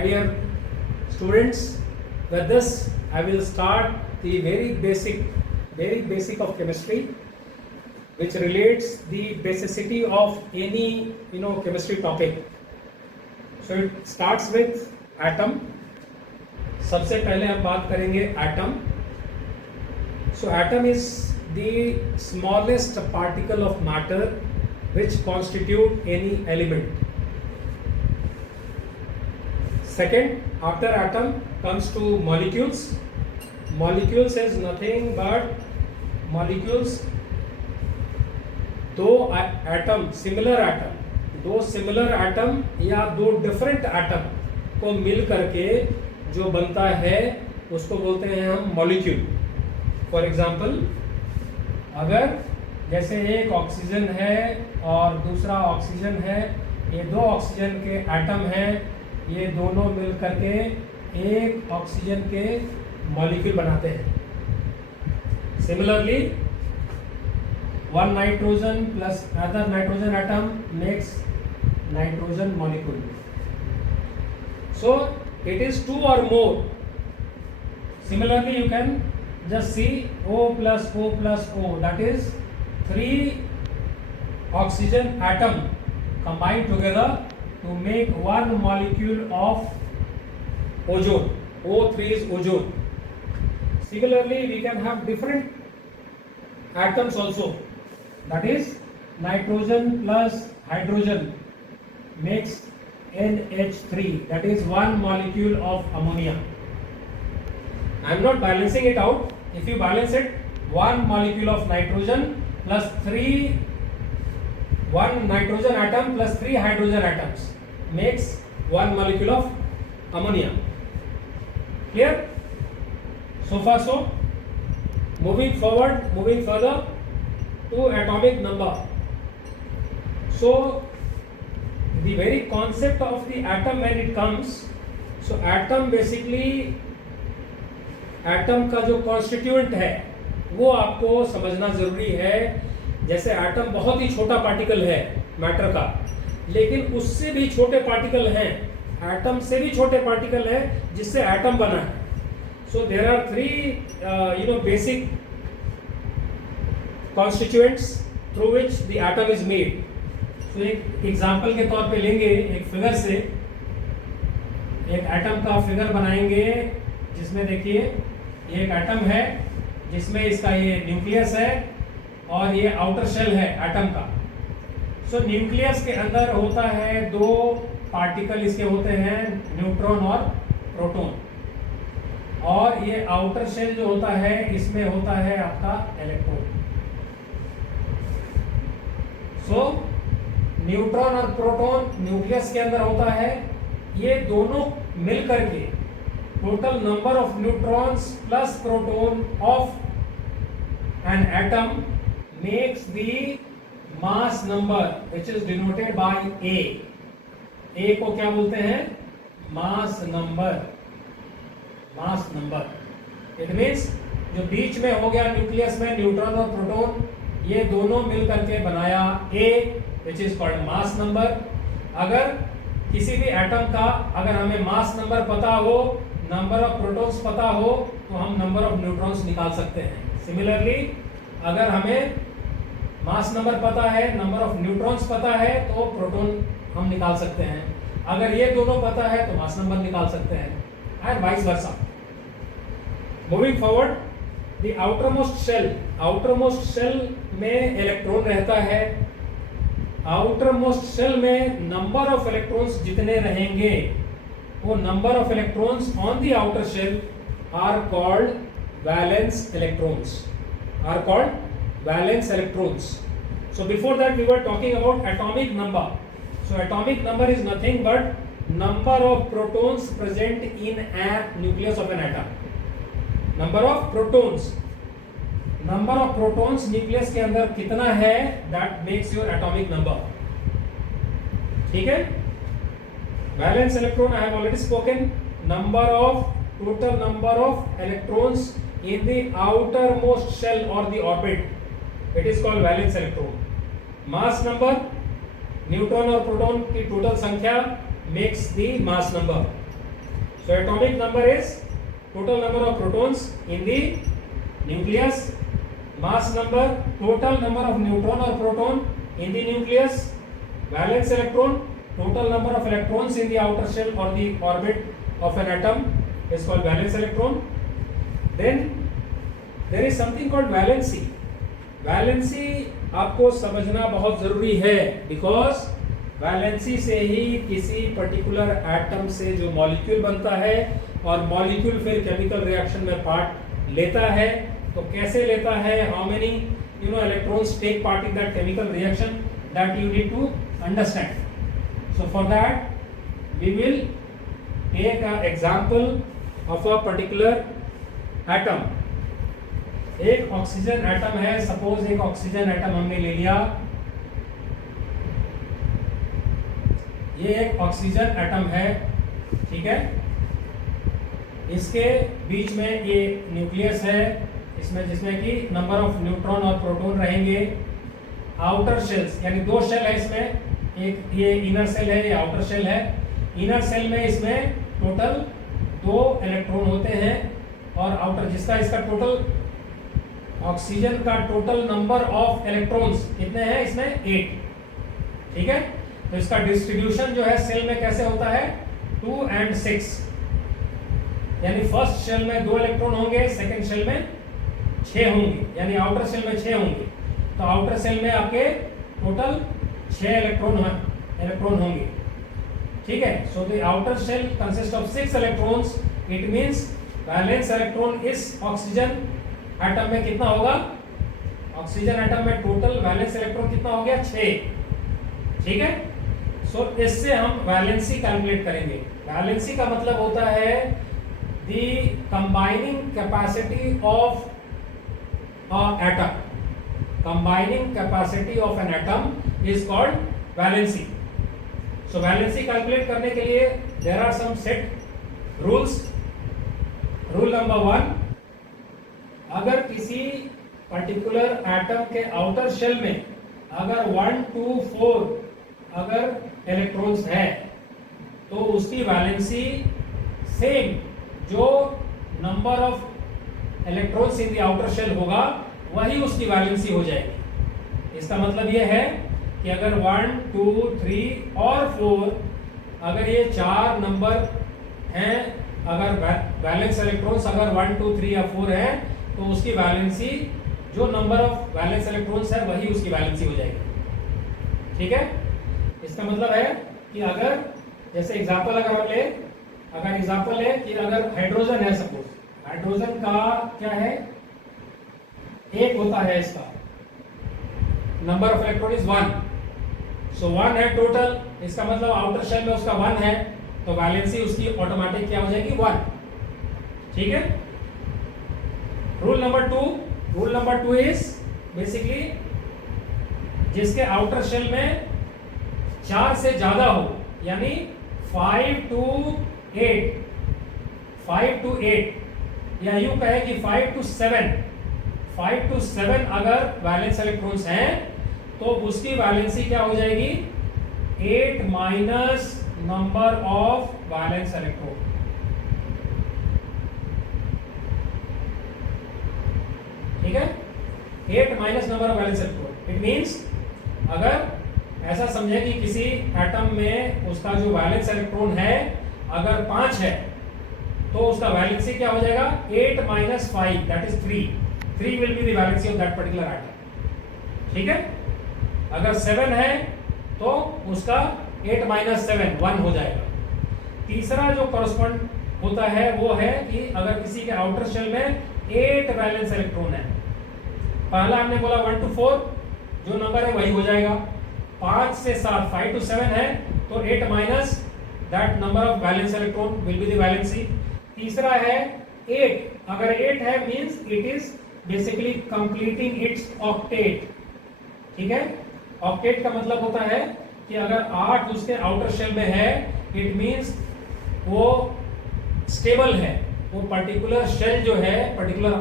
dear students, with this I will start the very basic of chemistry, which relates the basicity of any chemistry topic. So it starts with atom. सबसे पहले हम बात करेंगे atom. So atom is the smallest particle of matter which constitute any element. Second, after atom comes to molecules. Molecules is nothing but molecules, दो similar atom या दो different atom को मिल करके जो बनता है उसको बोलते हैं हम मॉलिक्यूल. फॉर एग्जांपल, अगर जैसे एक ऑक्सीजन है और दूसरा ऑक्सीजन है, ये दो ऑक्सीजन के एटम हैं, ये दोनों मिल करके एक ऑक्सीजन के मॉलिक्यूल बनाते हैं. Similarly, one nitrogen plus another nitrogen atom makes nitrogen molecule. So it is two or more. Similarly, you can just see O plus O plus O, that is three oxygen atom combined together to make one molecule of ozone. O3 is ozone. Similarly, we can have different atoms also. That is nitrogen plus hydrogen makes NH3, that is one molecule of ammonia. I am not balancing it out. If you balance it, one molecule of nitrogen plus one nitrogen atom plus three hydrogen atoms makes one molecule of ammonia. Clear? So far so. Moving further to atomic number. So the very concept of the atom when it comes, so atom basically, atom का जो constituent है वो आपको समझना जरूरी है. जैसे atom बहुत ही छोटा पार्टिकल है मैटर का, लेकिन उससे भी छोटे पार्टिकल हैं, एटम से भी छोटे पार्टिकल है जिससे एटम बना है. So there are three basic constituents through which the atom is made. So एक एग्जाम्पल के तौर पे लेंगे, एक फिगर से एक एटम का फिगर बनाएंगे, जिसमें देखिए ये एक एटम है जिसमें इसका ये न्यूक्लियस है और ये आउटर शेल है एटम का. सो न्यूक्लियस के अंदर होता है दो पार्टिकल, इसके होते हैं न्यूट्रॉन और प्रोटॉन, और ये आउटर शेल जो होता है इसमें होता है आपका इलेक्ट्रॉन. सो न्यूट्रॉन और प्रोटॉन न्यूक्लियस के अंदर होता है. ये दोनों मिलकर के total number of neutrons plus proton of an atom makes the mass number which is denoted by A. A को क्या बोलते हैं? Mass number. Mass number it means जो बीच में हो गया न्यूक्लियस में न्यूट्रॉन और प्रोटॉन, ये दोनों मिलकर के बनाया A, which is called mass number. अगर किसी भी एटम का अगर हमें मास नंबर पता हो, नंबर ऑफ प्रोटॉन्स पता हो, तो हम नंबर ऑफ न्यूट्रॉन्स निकाल सकते हैं. सिमिलरली, अगर हमें मास नंबर पता है, नंबर ऑफ न्यूट्रॉन्स पता है, तो प्रोटॉन हम निकाल सकते हैं. अगर ये दोनों पता है तो मास नंबर निकाल सकते हैं, and vice versa. Moving forward, the outermost shell में इलेक्ट्रॉन रहता है. आउटरमोस्ट शेल में नंबर ऑफ इलेक्ट्रॉन्स जितने रहेंगे, वो number of electrons on the outer shell are called valence electrons. So before that we were talking about atomic number. So atomic number is nothing but number of protons present in a nucleus of an atom. Number of protons nucleus के अंदर कितना है, that makes your atomic number. ठीक है? Valence electron I have already spoken. Total number of electrons in the outermost shell or the orbit, it is called valence electron. Mass number, neutron और proton की total संख्या makes the mass number. So atomic number is total number of protons in the nucleus, mass number, total number of neutron or proton in the nucleus, valence electron, total number of electrons in the outer shell or the orbit of an atom is called valence electron. Then there is something called valency. Valency आपको समझना बहुत जरूरी है, because valency से ही किसी particular atom से जो molecule बनता है और मॉलिक्यूल फिर केमिकल रिएक्शन में पार्ट लेता है. तो कैसे लेता है, how many electrons take part in that chemical reaction, that you need to understand. So for that we will take a example of a particular atom. एक ऑक्सीजन एटम है, suppose एक ऑक्सीजन एटम हमने ले लिया. ये एक oxygen atom है, ठीक है. इसके बीच में ये न्यूक्लियस है, इसमें जिसमें कि नंबर ऑफ न्यूट्रॉन और प्रोटॉन रहेंगे. आउटर शेल्स यानी दो शेल है इसमें, एक ये इनर सेल है, ये आउटर शेल है. इनर सेल में इसमें टोटल 2 इलेक्ट्रॉन होते हैं और आउटर जिसका इसका टोटल ऑक्सीजन का टोटल नंबर ऑफ इलेक्ट्रॉन्स कितने हैं इसमें 8, ठीक है. तो इसका डिस्ट्रीब्यूशन जो है सेल में कैसे होता है 2 and 6, यानी फर्स्ट शेल में 2 इलेक्ट्रॉन होंगे, सेकंड शेल में 6 होंगे, यानी आउटर सेल में 6 होंगे. तो आउटर सेल में आपके टोटल 6 इलेक्ट्रॉन होंगे, ठीक है. So the outer shell consist of 6 electrons. It means valence electron इस ऑक्सीजन एटम में कितना होगा, ऑक्सीजन एटम में टोटल वैलेंस इलेक्ट्रॉन कितना हो गया 6, ठीक है. सो इससे हम वैलेंसी कैलकुलेट करेंगे. वैलेंसी का मतलब होता है the combining capacity of a atom. Combining capacity of an atom is called valency. So valency calculate करने के लिए there are some set rules. Rule number 1, अगर किसी पर्टिकुलर एटम के आउटर शेल में अगर 1 to 4 अगर इलेक्ट्रॉन्स है तो उसकी वैलेंसी सेम जो number of electrons in the outer shell होगा वही उसकी वैलेंसी हो जाएगी. इसका मतलब यह है कि अगर 1, 2, 3 और 4 अगर ये 4 नंबर हैं, अगर वैलेंस इलेक्ट्रॉन्स अगर 1, 2, 3 या 4 हैं तो उसकी वैलेंसी जो नंबर ऑफ वैलेंस इलेक्ट्रॉन्स है वही उसकी वैलेंसी हो जाएगी, ठीक है. इसका मतलब है कि अगर जैसे एग्जांपल अगर एग्जांपल है कि अगर हाइड्रोजन है, सपोज हाइड्रोजन का क्या है, 1 होता है, इसका नंबर ऑफ इलेक्ट्रॉन इज 1. सो 1 है टोटल, इसका मतलब आउटर शेल में उसका 1 है, तो वैलेंसी उसकी ऑटोमेटिक क्या हो जाएगी 1, ठीक है. रूल नंबर 2 इज बेसिकली जिसके आउटर शेल में 4 से ज्यादा हो, यानी 5 to 8 या यूं कहे कि 5 to 7 अगर वैलेंस इलेक्ट्रॉन्स हैं तो उसकी वैलेंसी क्या हो जाएगी 8 minus number of valence electron, ठीक है. 8 minus number of valence electron. It means अगर ऐसा समझे कि किसी एटम में उसका जो वैलेंस इलेक्ट्रॉन है अगर 5 है तो उसका वैलेंसी क्या हो जाएगा 8 minus 5 that is 3 will be the valency of that particular atom, ठीक है. अगर 7 है तो उसका 8 माइनस 7 1 हो जाएगा. तीसरा जो कॉरस्पॉन्ड होता है वो है कि अगर किसी के आउटर शेल में 8 वैलेंस इलेक्ट्रॉन है. पहला हमने बोला 1 to 4 जो नंबर है वही हो जाएगा. 5 से 7 5 to 7 है तो 8 minus that number of valence electron will be the valency. तीसरा है 8, अगर 8 है means it is basically completing its octet, ठीक है. ऑक्टेट का मतलब होता है कि अगर 8 उसके आउटर शेल में है इट मींस वो स्टेबल है, वो पर्टिकुलर शेल जो है पर्टिकुलर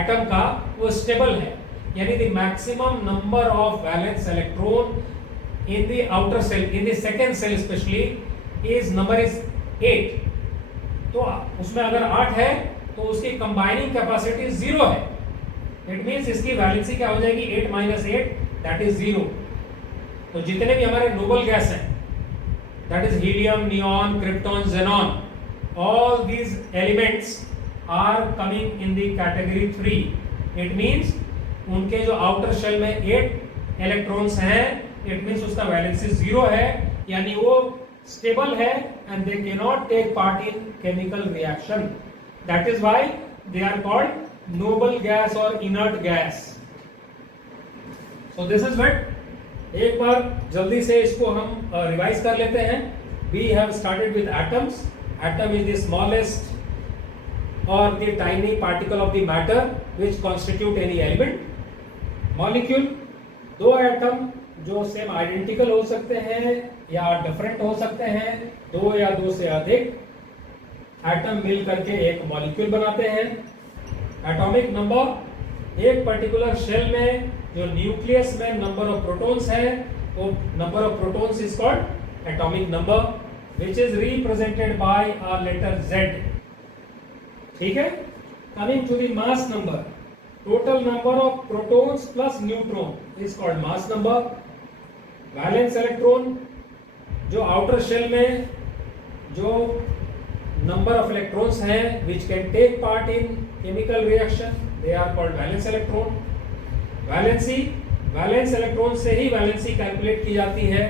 एटम का वो स्टेबल है, यानी the maximum number of valence electron in the outer cell, in the second cell especially, is number is 8. तो उसमें अगर 8 है तो उसकी कंबाइनिंग कैपेसिटी 0 है। इट मींस इसकी वैलेंसी क्या हो जाएगी, 8 माइनस 8 दैट इज 0। तो जितने भी हमारे नोबल गैस हैं, that is helium, neon, krypton, xenon, all these elements are coming in the category 3. It means उनके जो आउटर शेल में 8 इलेक्ट्रॉन्स हैं, इट मींस उसका वैलेंसी 0 है, यानी वो स्टेबल है and they can not take part in chemical reaction. That is why they are called noble gas और inert gas. So this is what, एक बार जल्दी से इसको हम रिवाइज कर लेते हैं। We have started with atoms. Atom is the smallest or the tiny particle of the matter which constitute any element. Molecule, दो एटम जो सेम आइडेंटिकल हो सकते हैं या डिफरेंट हो सकते हैं, दो या दो से अधिक एटम मिल करके एक मॉलिक्यूल बनाते हैं। एटॉमिक नंबर, एक पर्टिकुलर शेल में जो न्यूक्लियस में नंबर ऑफ प्रोटॉन्स है, वो number of protons is called atomic number, which is represented by a letter Z. ठीक है? Coming to the mass number, total number of protons plus neutron is called mass number. Valence electron, जो outer shell में जो number of electrons हैं which can take part in chemical reaction, they are called valence electron. Valency, valence electron से ही valency calculate की जाती है।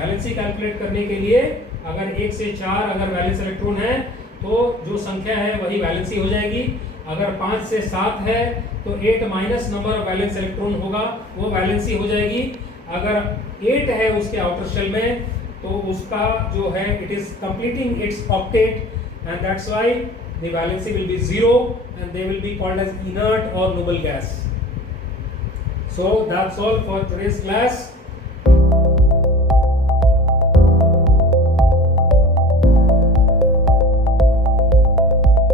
Valency calculate करने के लिए अगर 1 से 4 अगर वैलेंस इलेक्ट्रॉन है तो जो संख्या है वही वैलेंसी हो जाएगी। अगर 5 से 7 है तो 8 minus number of valence electron होगा, वो वैलेंसी हो जाएगी। अगर 8 है उसके आउटर शेल में तो उसका जो है it is completing its octet and that's why the valency will be 0 and they will be called as inert और noble gas. So that's all for today's class.